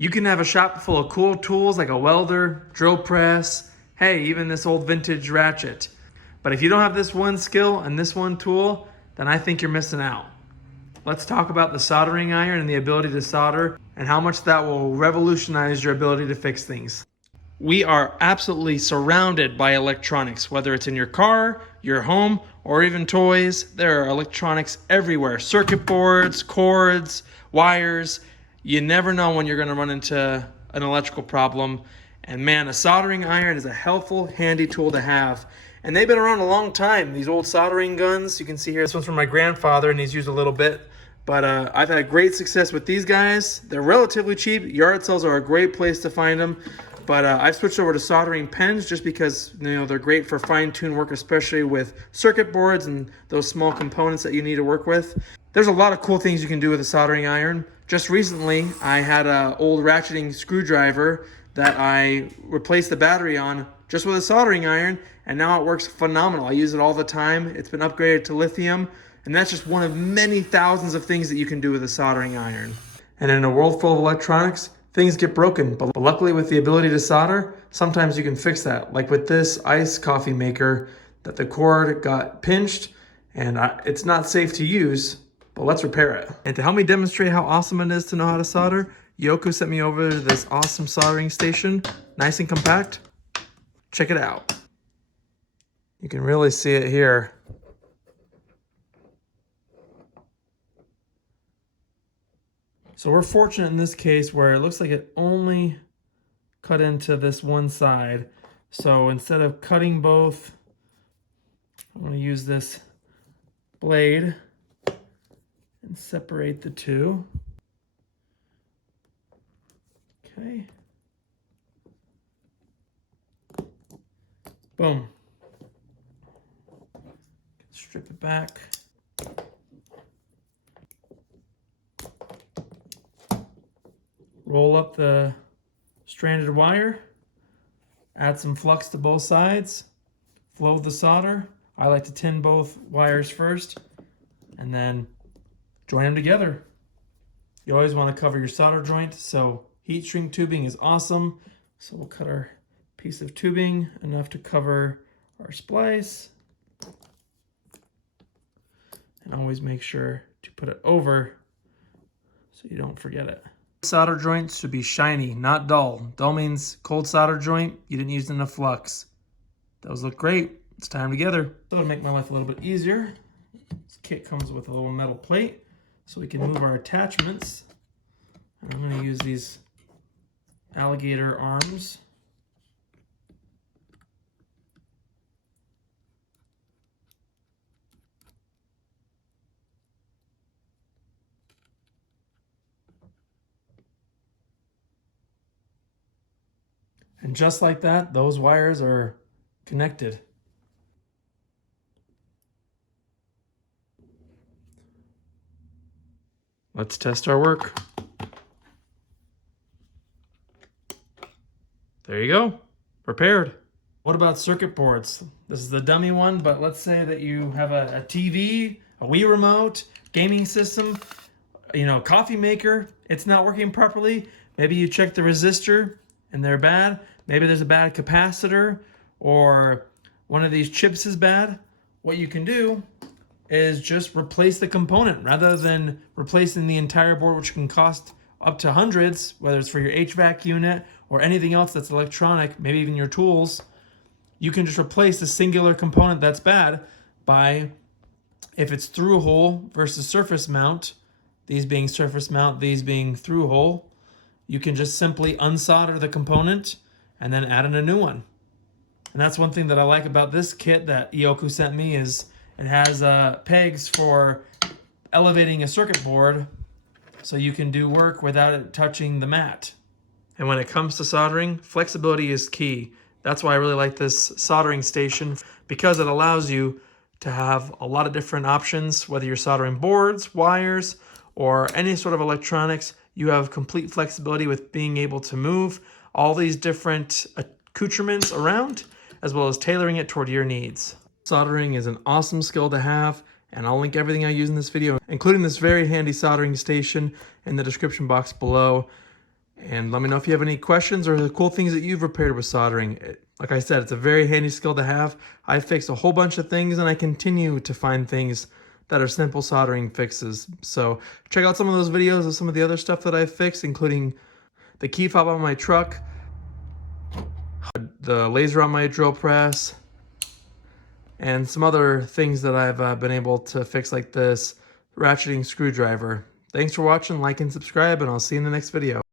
You can have a shop full of cool tools like a welder, drill press, hey, even this old vintage ratchet. But if you don't have this one skill and this one tool, then I think you're missing out. Let's talk about the soldering iron and the ability to solder and how much that will revolutionize your ability to fix things. We are absolutely surrounded by electronics, whether it's in your car, your home, or even toys. There are electronics everywhere. Circuit boards, cords, wires. You never know when you're going to run into an electrical problem. And man, a soldering iron is a helpful, handy tool to have. And they've been around a long time. These old soldering guns, you can see here, this one's from my grandfather and he's used a little bit. But I've had great success with these guys. They're relatively cheap. Yard sales are a great place to find them. But I've switched over to soldering pens just because they're great for fine-tune work, especially with circuit boards and those small components that you need to work with. There's a lot of cool things you can do with a soldering iron. Just recently, I had an old ratcheting screwdriver that I replaced the battery on just with a soldering iron, and now it works phenomenal. I use it all the time. It's been upgraded to lithium, and that's just one of many thousands of things that you can do with a soldering iron. And in a world full of electronics, things get broken, but luckily with the ability to solder, sometimes you can fix that. Like with this iced coffee maker, that the cord got pinched and it's not safe to use, but let's repair it. And to help me demonstrate how awesome it is to know how to solder, Yoko sent me over to this awesome soldering station, nice and compact. Check it out. You can really see it here. So we're fortunate in this case where it looks like it only cut into this one side. So instead of cutting both, I'm going to use this blade and separate the two. Okay. Boom. Strip it back. Roll up the stranded wire, add some flux to both sides, flow the solder. I like to tin both wires first and then join them together. You always want to cover your solder joint, so heat shrink tubing is awesome. So we'll cut our piece of tubing enough to cover our splice. And always make sure to put it over so you don't forget it. Solder joints should be shiny, not dull. Dull means cold solder joint, you didn't use enough flux. Those look great. It's time together. So to make my life a little bit easier, this kit comes with a little metal plate so we can move our attachments. And I'm going to use these alligator arms. And just like that, those wires are connected. Let's test our work. There you go, prepared. What about circuit boards? This is the dummy one, but let's say that you have a TV, a Wii remote, gaming system, coffee maker, it's not working properly. Maybe you check the resistor and they're bad. Maybe there's a bad capacitor or one of these chips is bad. What you can do is just replace the component rather than replacing the entire board, which can cost up to hundreds, whether it's for your HVAC unit or anything else that's electronic, maybe even your tools. You can just replace the singular component that's bad by, if it's through hole versus surface mount, these being surface mount, these being through hole, you can just simply unsolder the component and then add in a new one. And that's one thing that I like about this kit that Ioku sent me is it has pegs for elevating a circuit board so you can do work without it touching the mat. And when it comes to soldering, flexibility is key. That's why I really like this soldering station, because it allows you to have a lot of different options, whether you're soldering boards, wires, or any sort of electronics. You have complete flexibility with being able to move all these different accoutrements around, as well as tailoring it toward your needs. Soldering is an awesome skill to have, and I'll link everything I use in this video, including this very handy soldering station, in the description box below. And let me know if you have any questions or the cool things that you've repaired with soldering. Like I said, it's a very handy skill to have. I fixed a whole bunch of things, and I continue to find things that are simple soldering fixes. So check out some of those videos of some of the other stuff that I've fixed, including the key fob on my truck, the laser on my drill press, and some other things that I've been able to fix, like this ratcheting screwdriver. Thanks for watching, like and subscribe, and I'll see you in the next video.